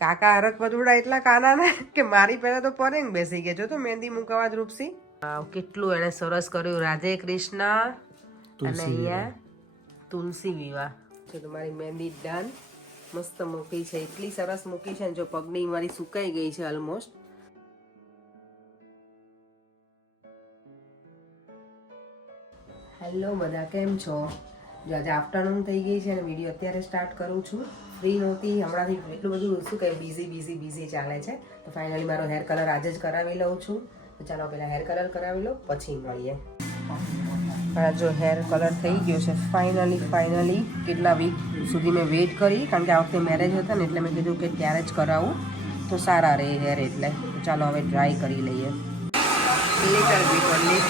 કાકા હરક બધુડા એટલા કાના ને કે મારી પહેલા તો પરેંગ બેસી ગયા. જો તો મહેંદી મુકાવા ધ્રુપસી કેટલું એને સરસ કર્યું. રાધે કૃષ્ણ. અને અહીંયા તુલસી વિવાહ છે. તમારી મહેંદી ડન. મસ્ત મૂકી છે, એટલી સરસ મૂકી છે ને જો પગની મારી સુકાઈ ગઈ છે ઓલમોસ્ટ. હેલો બધા, કેમ છો? જો આજે આફ્ટરનૂન થઈ ગઈ છે અને વિડીયો અત્યારે સ્ટાર્ટ કરું છું. ફ્રી નહોતી હમણાંથી, એટલું બધું શું કહે બિઝી ચાલે છે. તો ફાઇનલી મારો હેર કલર આજે જ કરાવી લઉં છું. તો ચાલો પહેલાં હેર કલર કરાવી લો, પછી મળીએ. જો હેર કલર થઈ ગયો છે ફાઇનલી. કેટલા વીક સુધી મેં વેઇટ કરી, કારણ કે આ વખતે મેરેજ હતા ને એટલે મેં કીધું કે ત્યારે જ કરાવું તો સારા રહે હેર. એટલે ચાલો હવે ટ્રાય કરી લઈએ. Little bit only.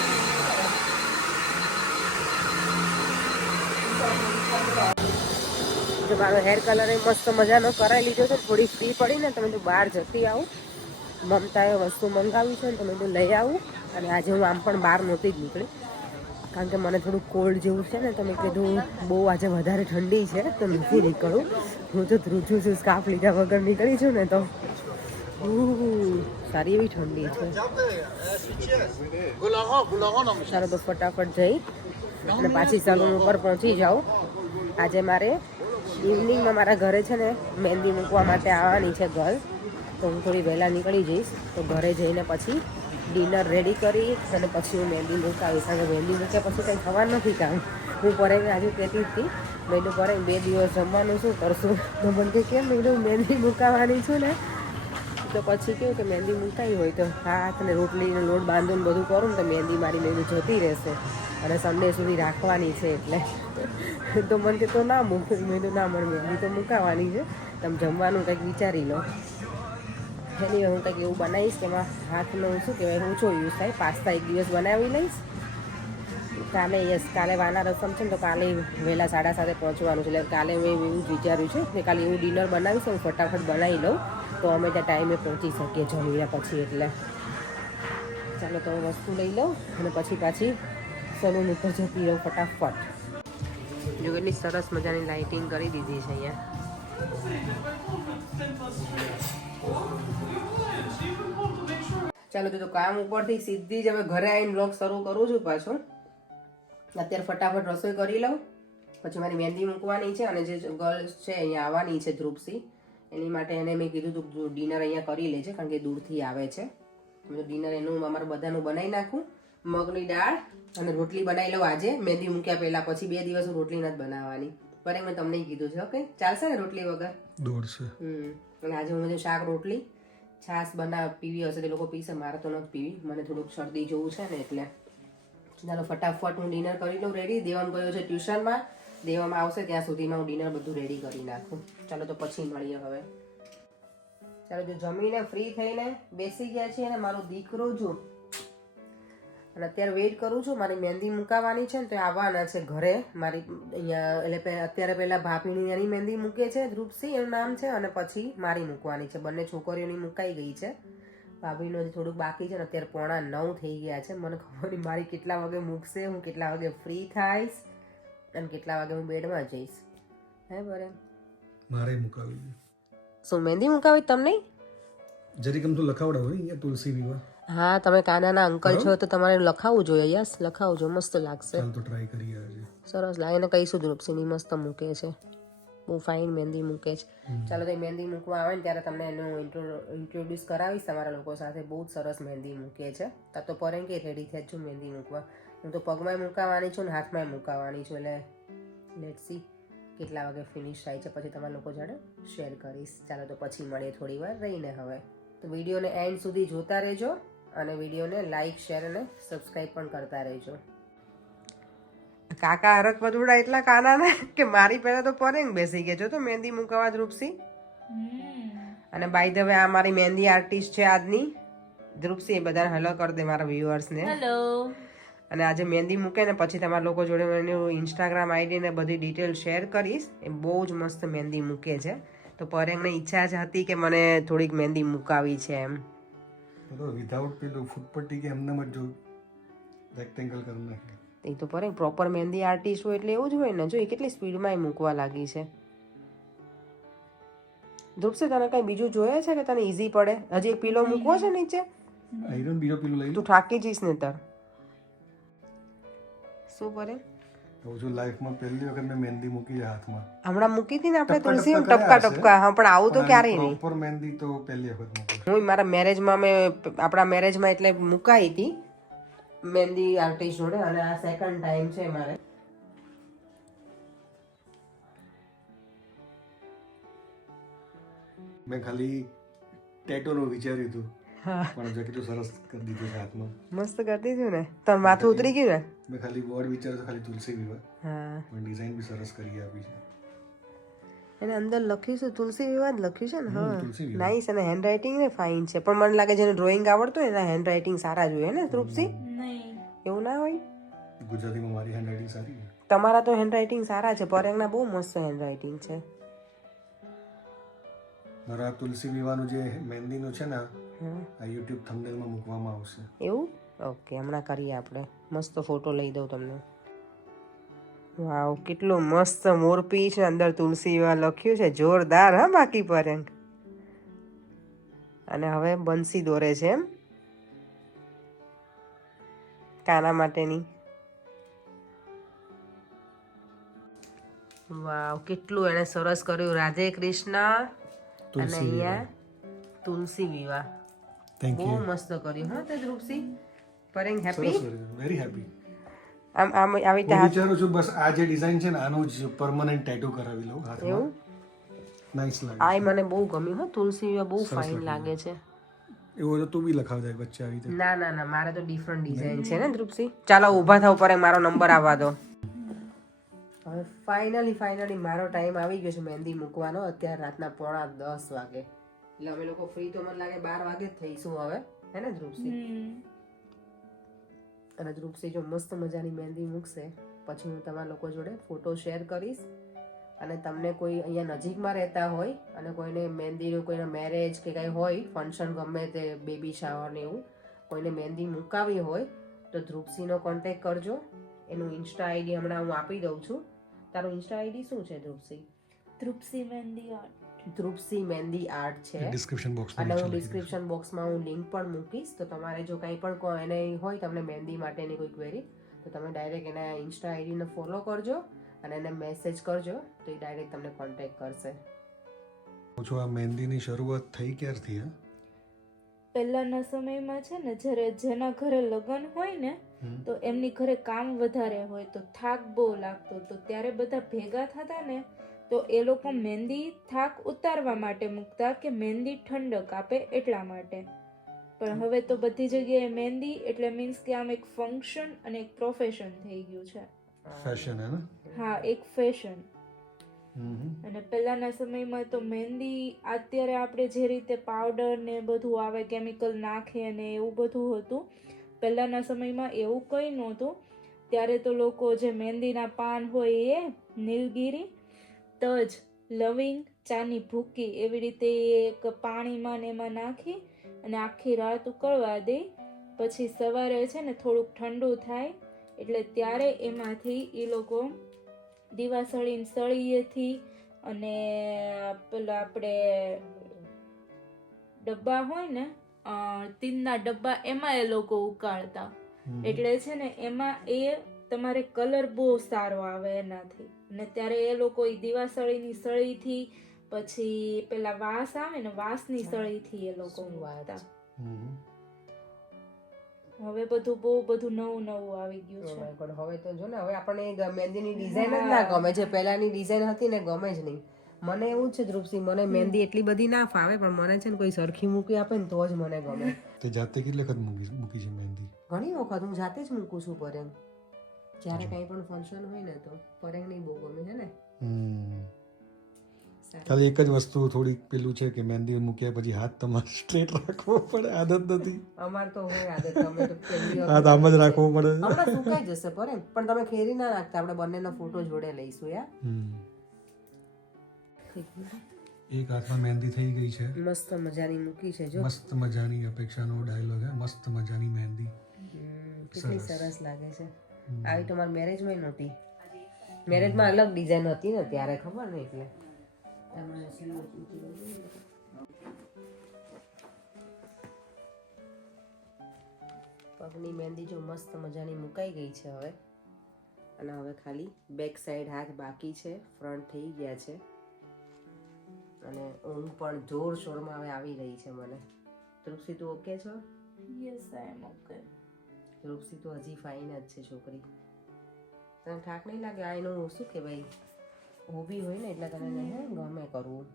જો મારો હેર કલર મસ્ત મજાનો કરાવી લીધો છે. થોડી ફ્રી પડી ને તમે તો બહાર જતી આવું. મમતાએ વસ્તુ મંગાવી છે ને તમે તો લઈ આવું. અને આજે હું આમ પણ બહાર નહોતી જ નીકળી, કારણ કે મને થોડું કોલ્ડ જેવું છે ને, તો મેં કીધું બહુ આજે વધારે ઠંડી છે તો નથી નીકળું. હું તો ધ્રુજું છું, સ્કાર્ફ લીધા વગર નીકળી છું ને તો સારી એવી ઠંડી છે. ચાલો તો ફટાફટ જઈ અને પાછી સલૂન ઉપર પહોંચી જાઉં. આજે મારે ઇવનિંગમાં મારા ઘરે છે ને મહેંદી મૂકવા માટે આવવાની છે ગર્લ, તો હું થોડી વહેલા નીકળી જઈશ. તો ઘરે જઈને પછી ડિનર રેડી કરી અને પછી હું મહેંદી મૂકાવીશ. કારણ કે મહેંદી મૂક્યા પછી કંઈ થવાનું નથી કામ. હું પરેંગ આજે કહેતી હતી, મેં તો પરેંગ 2 દિવસ જમવાનું શું કરશું? તો મને કે કેમ? મેં મહેંદી મૂકાવાની છું ને. તો પછી કેવું કે મહેંદી મૂકાઈ હોય તો હાથ ને રોટલીને લોટ બાંધું બધું કરું ને તો મહેંદી મારી જતી રહેશે. અને સન્ડે સુધી રાખવાની છે એટલે તો મને કે તો ના મૂકું. મેં તો ના, મને મહેંદી તો મૂકાવાની છે, તમે જમવાનું કંઈક વિચારી લો. એની હું કંઈક એવું બનાવીશ કે એમાં હાથનો શું કહેવાય ઓછો યુઝ થાય. પાસ્તા એક દિવસ બનાવી લઈશ. કાલે વાના રસમ છે ને, તો કાલે વહેલા 7:30 પહોંચવાનું છે. એટલે કાલે મેં એવું જ વિચાર્યું છે કે કાલે એવું ડિનર બનાવીશ, હું ફટાફટ બનાવી લઉં તો અમે ત્યાં ટાઈમે પહોંચી શકીએ જમ્યા પછી. એટલે ચાલો તો વસ્તુ લઈ લઉં અને પછી પાછી સલૂન ઉપર જતી રહું ફટાફટ. જો કેટલી સરસ મજાની લાઇટિંગ કરી દીધી છે અહીંયા. ચાલો તો કામ ઉપરથી સીધી જ હવે ઘરે આવીને બ્લોગ શરૂ કરું છું પાછો. અત્યારે ફટાફટ રસોઈ કરી લઉં, પછી મારી મહેંદી મૂકવાની છે. અને જે ગર્લ્સ છે અહીંયા આવવાની છે ધ્રુપસી, એની માટે એને મેં કીધું તું ડિનર અહીંયા કરી લેજે, કારણ કે દૂરથી આવે છે. તો ડિનર એનું અમારે બધાનું બનાવી નાખું. મગની દાળ અને રોટલી બનાવી લઉં આજે મહેંદી મૂક્યા પહેલાં. પછી 2 દિવસ હું રોટલી નથી બનાવવાની. પર મેં તમને કીધું છે. ઓકે, ચાલશે ને રોટલી વગર? દોડશે. અને આજે હું શાક રોટલી છાશ પીવી હશે તે લોકો પીશે, મારે તો નથી પીવી. મને થોડુંક શરદી જેવું છે ને એટલે. ચાલો ફટાફટ હું ડિનર કરી લઉં રેડી. દેવમ ગયો છે ટ્યુશનમાં. દેવમ આવશે ત્યાં સુધીમાં હું ડિનર બધું રેડી કરી નાખું. ચાલો તો પછી મળીએ હવે. ચાલો જો જમીને ફ્રી થઈને બેસી ગયા છીએ. અને મારો દીકરો જો, અને અત્યારે વેઇટ કરું છું. મારી મહેંદી મુકાવાની છે ને તો આવવાના છે ઘરે મારી અહીંયા. એટલે અત્યારે પહેલાં ભાભીની એની મહેંદી મૂકે છે, ધ્રુપસી એનું નામ છે, અને પછી મારી મૂકવાની છે. બંને છોકરીઓની મુકાઈ ગઈ છે. ભાભીનું હજી થોડુંક બાકી છે ને. અત્યારે 8:45 થઈ ગયા છે. મને ખબર નહીં મારી કેટલા વાગે મૂકશે, હું કેટલા વાગે ફ્રી થાઈશ અને કેટલા વાગે હું બેડમાં જઈશ. હે બરે મારે મુકાવી. શું મહેંદી મુકાવી તમને? જરી ગમ તો લખાવડાવો અહીંયા તુલસી વિવાહ. હા, તમે કાનાના અંકલ છો તો તમારે લખાવવું જોઈએ. યસ, લખાવજો, મસ્ત લાગશે. ચાલ તો ટ્રાય કરીએ આજે. સરસ લાગે ને. કહીશું ધ્રુપસીની મસ્ત મૂકે છે, બહુ ફાઇન મહેંદી મૂકે છે. ચાલો તો મહેંદી મૂકવા આવે ને ત્યારે તમને એનું ઇન્ટ્રોડ્યુસ કરાવીશ તમારા લોકો સાથે. બહુ જ સરસ મહેંદી મૂકે છે. ત્યાં તો પરેંગ કે રેડી થઈ છું મહેંદી મૂકવા. હું તો પગમાંય મૂકાવાની છું ને હાથમાંય મૂકાવાની છું. એટલે લેટ્સ સી કેટલા વાગે ફિનિશ થાય છે, પછી તમારા લોકો જોડે શેર કરીશ. ચાલો તો પછી મળીએ થોડી વાર રહીને. હવે તો વિડીયોને એન્ડ સુધી જોતા રહેજો અને વિડીયોને લાઇક, શેર અને સબસ્ક્રાઈબ પણ કરતા રહેજો. કાકા હરક બધુડા એટલા કાના ને કે મારી પહેલા તો પરેંગ બેસી ગયા. જો તો મહેંદી મુકાવા ધ્રુપસી. અને બાય ધ વે આ મારી મહેંદી આર્ટિસ્ટ છે આજની ધ્રુપસી. એ બધાને હેલો કરી દે મારા વ્યુઅર્સને. હેલો. અને આજે મહેંદી મૂકે ને પછી તમારા લોકો જોડે એનું ઇન્સ્ટાગ્રામ આઈડી ને બધી ડિટેલ શેર કરીશ. એ બહુ જ મસ્ત મહેંદી મૂકે છે. તો પરેંગને ઈચ્છા જ હતી કે મને થોડીક મહેંદી મુકાવી છે એમ. વિધાઉટ પેલું ફૂટપટ્ટી કે એમને મત જો રેક્ટેંગલ કરી નાખે. એ તો પરેંગ પ્રોપર મહેંદી આર્ટિસ્ટ હોય એટલે એવું જ હોય ને. જો એ કેટલી સ્પીડમાં મૂકવા લાગી છે. ધ્રુપસી તને કઈ બીજું જોઈએ છે કે તને ઈઝી પડે? હજી એક પીલો મૂકવો છે નીચે? આયરન બીજો પીલો લઈ તું થાકી જઈશ ને તાર. શું પડે? લઉં છું. લાઈફમાં પહેલી વખત મેં મહેંદી મૂકી છે હાથમાં. હમણાં મૂકી હતી ને આપણે ટપકા તુલસી ટપકા ટપકા કર્યા ટપકા. હા, પણ આવું તો ક્યારેય નહીં. પ્રોપર મહેંદી તો પહેલી વખત મૂકી. હું મારા મેરેજમાં આપણા મેરેજમાં એટલે મુકાઈ હતી મહેંદી આર્ટિસ્ટ જોડે, અને આ સેકન્ડ ટાઈમ છે મારે. મેં ખાલી ટેટોનું વિચાર્યું હતું, પણ જો કેટલું સરસ કરી દીધું છે હાથમાં. મસ્ત કરી દીધું ને, તો માથું ઉતરી ગયું ને. મેં ખાલી બોર્ડ વિચાર્યું ખાલી તુલસી વિવાહ, હા, પણ ડિઝાઇન બી સરસ કરી આપી છે. એને અંદર લખ્યું છે તુલસી વિવાહ જ લખ્યું છે ને. હા, તુલસી વિવાહ. નાઈસ. અને હેન્ડ રાઇટિંગ ને ફાઇન છે, પણ મને લાગે જેને ડ્રોઈંગ આવડતું હોય એના હેન્ડ રાઇટિંગ સારા જોઈએ ને ધ્રુપસી? એવું ના હોય? ગુજરાતીમાં મારી હેન્ડ રાઇટિંગ સારી છે. તમારા તો હેન્ડ રાઇટિંગ સારા છે, પરેંગના બહુ મસ્ત હેન્ડ રાઇટિંગ છે. મારા તુલસી વિવાહનું જે મહેંદીનું છે ને, હા, આ યુટ્યુબ થંબનેલમાં મૂકવામાં આવશે. એવું? ઓકે, હમણાં કરીએ આપણે. મસ્ત ફોટો લઈ દઉં તમને. વાવ, કેટલું મસ્ત મોરપી છે, અંદર તુલસી વિવાહ લખ્યું છે. જોરદાર. હા, બાકી પરેંગ. અને હવે બંસી દોરે છે એમ કાના માટેની. વાવ, કેટલું એને સરસ કર્યું. રાધે કૃષ્ણ. અને અહીંયા તુલસી વિવાહ. થેન્ક બહુ યુ. મસ્ત કર્યું. હા તે ધ્રુપસી. પરેંગ હેપી? Very happy. આમ આવી રીતે હું વિચારું છું બસ આ જે ડિઝાઇન છે ને આનું જ પરમનન્ટ ટેટુ કરાવી લઉં હાથમાં. એવું? નાઈસ લાગે. આ મને બહુ ગમ્યું. હા, તુલસી વિવાહ બહુ ફાઇન લાગે છે. એવું તો તું બી લખાવ જાય વચ્ચે આવી રીતે. ના ના ના, મારે તો ડિફરન્ટ ડિઝાઇન છે ને ધ્રુપસી. ચાલો ઊભા થાવ પર મારો નંબર આવવા દો. હવે ફાઇનલી મારો ટાઈમ આવી ગયો છે મહેંદી મૂકવાનો. અત્યારે રાતના 9:45 વાગે. એટલે અમે લોકો ફ્રી તો મને લાગે 12 વાગે જ થઈશું હવે, હે ને ધ્રુપસી? અને ધ્રુપસી જો મસ્ત મજાની મહેંદી મૂકશે પછી હું તમારા લોકો જોડે ફોટો શેર કરીશ. અને તમને કોઈ અહીંયા નજીકમાં રહેતા હોય અને કોઈને મહેંદીનું કોઈના મેરેજ કે કંઈ હોય ફંક્શન, ગમે તે બેબી શાવર ને એવું, કોઈને મહેંદી મુકાવી હોય તો ધ્રુપસીનો કોન્ટેક્ટ કરજો. એનું ઇન્સ્ટા આઈડી હમણાં હું આપી દઉં છું. તારું ઇન્સ્ટા આઈડી શું છે ધ્રુપસી? ધ્રુપસી મહેંદી આર્ટ. ધ્રુપસી મહેંદી આર્ટ છે. ડિસ્ક્રિપ્શન બોક્સમાં અને હું ડિસ્ક્રિપ્શન બોક્સમાં હું લિંક પણ મૂકીશ. તો તમારે જો કંઈ પણ એને હોય તમને મહેંદી માટેની કોઈ ક્વેરી તો તમે ડાયરેક્ટ એના ઇન્સ્ટા આઈડીને ફોલો કરજો અને એને મેસેજ કરજો તો એ ડાયરેક્ટ તમને કોન્ટેક્ટ કરશે. પૂછો, આ મહેંદીની શરૂઆત થઈ ક્યારથી? પહેલાના સમયમાં છે ને, જ્યારે જેના ઘરે લગ્ન હોય ને તો એમની ઘરે કામ વધારે હોય તો થાક બહુ લાગતો, તો ત્યારે બધા ભેગા થતા ને તો એ લોકો મહેંદી થાક ઉતારવા માટે મૂકતા કે મહેંદી ઠંડક આપે એટલા માટે. પણ હવે તો બધી જગ્યાએ મહેંદી એટલે મીન્સ કે આમ એક ફંક્શન અને એક પ્રોફેશન થઈ ગયું છે. ફેશન હે ને? હા, એક ફેશન. અને પહેલાના સમયમાં તો મહેંદી અત્યારે આપણે જે રીતે પાવડર ને બધું આવે કેમિકલ નાખે ને એવું બધું હતું, પહેલાના સમયમાં એવું કંઈ નહોતું. ત્યારે તો લોકો જે મહેંદીના પાન હોય એ નીલગીરી, તજ, લવિંગ, ચાની ભૂકી એવી રીતે એક પાણીમાં ને એમાં નાખી અને આખી રાત ઉકળવા દે. પછી સવારે છે ને થોડુંક ઠંડુ થાય એટલે ત્યારે એમાંથી એ લોકો દીવાસળી સળીએથી અને પેલા આપણે ડબ્બા હોય ને તીનના ડબ્બા એમાં એ લોકો ઉકાળતા. એટલે છે ને એમાં એ તમારે કલર બહુ સારો આવે એનાથી. અને ત્યારે એ લોકો દીવાસળીની સળીથી પછી પેલા વાસ આવે ને વાસની સળીથી એ લોકો વાળતા. હવે બધું નવું આવી ગયું છે. પણ હવે તો જો ને, હવે આપણને મહેંદીની ડિઝાઇન જ ના ગમે. જે પહેલાની ડિઝાઇન હતી ને ગમે જ નહીં. મને એવું છે ધ્રુપસી, મને મહેંદી એટલી બધી ના ફાવે, પણ મને છે ને કોઈ સરખી મૂકી આપે ને તો જ મને ગમે. તે જાતે કેટલી વખત મૂકી છે મહેંદી? ઘણી વખત હું જાતે જ મૂકું છું પરેંગ. જ્યારે કંઈ પણ ફંક્શન હોય ને તો પરેંગ નહીં બહુ ગમે છે ને. ખાલી એક જ વસ્તુ થોડીક પેલું છે કે મહેંદી મૂક્યા પછી હાથ તમારે સ્ટ્રેટ રાખવો પડે, આદત નથી. અમાર તો હોય આદત, તમે તો પહેલી હાથ આમ જ રાખવો પડે. હમણાં સુકાઈ જશે પરેંગ, પણ તમે ખેરી ના નાખતા, આપણે બંનેનો ફોટો જોડે લઈશું યાર. એક હાથમાં મહેંદી થઈ ગઈ છે. મસ્ત મજાની મૂકી છે જો. મસ્ત મજાની, અપેક્ષાનો ડાયલોગ હે, મસ્ત મજાની મહેંદી. કેટલી સરસ લાગે છે. આવી તો મારા મેરેજમાં નહોતી. મેરેજમાં અલગ ડિઝાઇન હતી ને ત્યારે, ખબર ને એટલે. પગની મહેંદી જો મસ્ત મજાની મુકાઈ ગઈ છે હવે. અને હવે ખાલી બેક સાઈડ હાથ બાકી છે, ફ્રન્ટ થઈ ગયા છે. અને ઊંઘ પણ જોરશોરમાં હવે આવી રહી છે મને. તૃપ્સી તું ઓકે છો? Yes I M okay. તૃપ્સી તો હજી ફાઇન જ છે છોકરી. તને થાક નહીં લાગે? આ એનું શું કે ભાઈ હોબી હોય ને એટલે તને ગમે કરવું.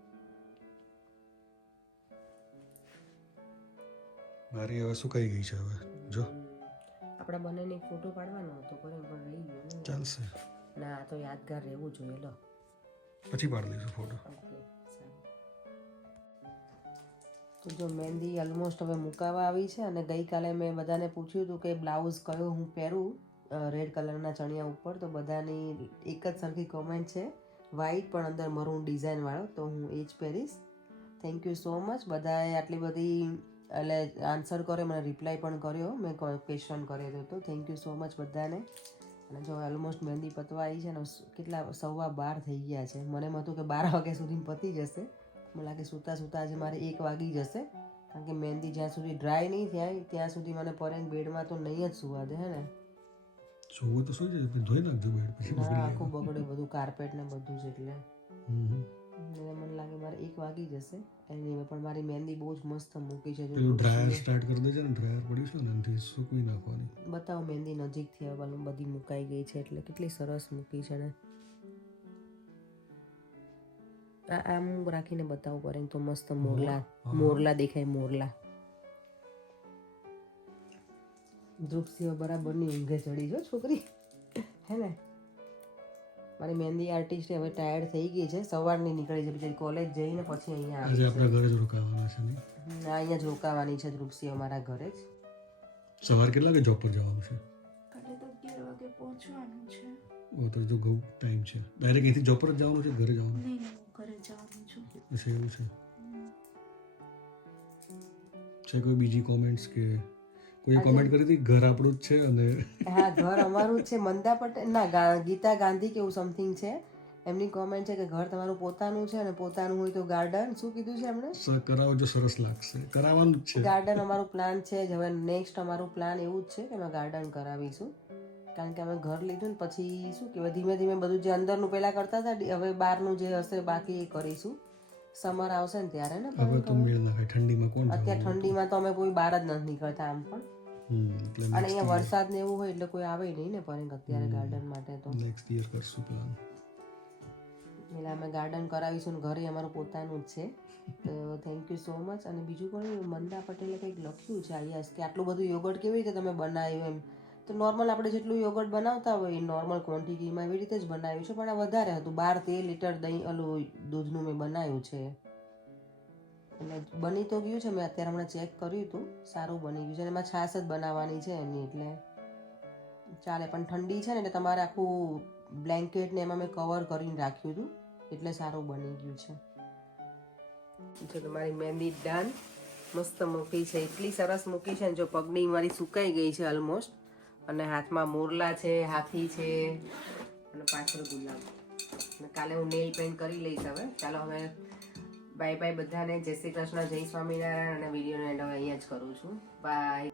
મારી હવે સુકાઈ ગઈ છે હવે જો. આપણે બંનેને ફોટો પાડવાનો હતો પણ રહી ગયો ને. ચાલશે, ના આ તો યાદગાર રહેવું જોઈએ. લો પછી પાડી લઈશું ફોટો. ઓકે તો જો મહેંદી ઓલમોસ્ટ હવે મુકાવા આવી છે. અને ગઈકાલે મેં બધાને પૂછ્યું હતું કે બ્લાઉઝ કયો હું પહેરું રેડ કલરના ચણિયા ઉપર, તો બધાની એક જ સરખી કોમેન્ટ છે, વ્હાઈટ પણ અંદર મરૂન ડિઝાઇનવાળો. તો હું એ જ પહેરીશ. થેન્ક યુ સો મચ બધાએ આટલી બધી એટલે આન્સર કર્યો, મને રિપ્લાય પણ કર્યો. મેં ક્વેશ્ચન કર્યો હતો. થેન્ક યુ સો મચ બધાને. અને જો ઓલમોસ્ટ મહેંદી પતવા આવી છે ને કેટલા 12:15 થઈ ગયા છે. મને એમ હતું કે 12 વાગ્યા સુધી પતી જશે. મને લાગે સૂતા સૂતા આજે મારે 1 વાગી જશે. કારણ કે મહેંદી જ્યાં સુધી ડ્રાય નહીં થાય ત્યાં સુધી મને પરેન બેડમાં તો નહીં જ સુવા દે. હે ને સુવું તો શું છે, ધોઈ નાખજો બેડ પછી. ના આખું બગડે બધું, કાર્પેટ ને બધું જ. એટલે મને લાગે મારે 1 વાગી જશે. એની પણ મારી મહેંદી બહુ જ મસ્ત મૂકી છે. પેલું ડ્રાયર સ્ટાર્ટ કરી દેજે ને, ડ્રાયર પડ્યું છે ને એનાથી સૂકવી નાખવાની. બતાવો મહેંદી નજીકથી હવે બધી મુકાઈ ગઈ છે એટલે કેટલી સરસ મૂકી છે ને. આમ રાખીને બતાવું પડે તો મસ્ત મોરલા દેખાય. મોરલા ધ્રુપસીઓ બરાબરની ઊંઘે ચડી જો છોકરી. હે ને મારી મહેંદી આર્ટિસ્ટ હવે ટાયર્ડ થઈ ગઈ છે. સવારની નીકળી છે બિચારી કોલેજ જઈને પછી અહીંયા આજે આપણે ઘરે જ રોકાવાના છે ને? અહીંયા જ રોકાવાની છે ધ્રુપસી અમારા ઘરે જ. સવાર કેટલા વાગે જોબ પર જવાનું છે? કાલે તો 11 વાગે પહોંચવાનું છે. ઓ તો જો ઘઉં ટાઈમ છે. ડાયરેક્ટ અહીંથી જોબ પર જ જવાનું છે, ઘરે જવાનું? નહીં હું ઘરે જવાનું છું. અચ્છા એવું છે. કોઈ બીજી કોમેન્ટ્સ કે કોઈ કોમેન્ટ કરી હતી ઘર આપણું જ છે? અને હા ઘર અમારું જ છે. મંદા પટેલ ના ગીતા ગાંધી કેવું સમથિંગ છે એમની કોમેન્ટ છે કે ઘર તમારું પોતાનું છે અને પોતાનું હોય તો ગાર્ડન. શું કીધું છે એમણે? કરાવજો, સરસ લાગશે. કરાવવાનું જ છે. ગાર્ડન અમારું પ્લાન છે જ. હવે નેક્સ્ટ અમારું પ્લાન એવું જ છે કે અમે ગાર્ડન કરાવીશું. કારણ કે અમે ઘર લીધું ને પછી શું કહેવાય ધીમે ધીમે બધું જે અંદરનું પહેલા કરતા હતા હવે બહારનું જે હશે બાકી એ કરીશું. સમર આવશે ને ત્યારે ને. હવે તો મેળ ના ખાય ઠંડીમાં. કોણ અત્યારે ઠંડીમાં તો અમે કોઈ બહાર જ નથી નીકળતા આમ પણ. અને અહીંયા વરસાદ ને એવું હોય એટલે કોઈ આવે નહીં ને પણ અત્યારે ગાર્ડન માટે. તો નેક્સ્ટ યર કરશું પ્લાન. એટલે અમે ગાર્ડન કરાવીશું ને ઘરે અમારું પોતાનું જ છે. તો થેન્ક યુ સો મચ. અને બીજું પણ મંદા પટેલે કંઈક લખ્યું છે યસ કે આટલું બધું યોગર્ટ કેવી રીતે તમે બનાવ્યું એમ. તો નોર્મલ આપણે જેટલું યોગર્ટ બનાવતા હોય નોર્મલ ક્વોન્ટિટીમાં એવી રીતે જ બનાવ્યું છે પણ આ વધારે હતું. 12-13 લીટર દહીં ઓલું દૂધનું મેં બનાવ્યું છે. એટલે બની તો ગયું છે. મેં અત્યારે હમણાં ચેક કર્યું હતું, સારું બની ગયું છે. અને એમાં છાશ જ બનાવવાની છે એની એટલે ચાલે. પણ ઠંડી છે ને એટલે તમારે આખું બ્લેન્કેટ ને એમાં મેં કવર કરીને રાખ્યું હતું એટલે સારું બની ગયું છે. જો તમારી મહેંદી ડન મસ્ત મૂકી છે. એટલી સરસ મૂકી છે ને જો પગની મારી સુકાઈ ગઈ છે ઓલમોસ્ટ. અને હાથમાં મોરલા છે, હાથી છે અને પાછળ ગુલાબ. અને કાલે હું નેલ પેન્ટ કરી લઈશ. હવે ચાલો હવે બાય બાય બધાને. જય શ્રી કૃષ્ણ, જય સ્વામિનારાયણ. અને વિડીયોનો એન્ડ હવે અહીંયા જ કરું છું. બાય.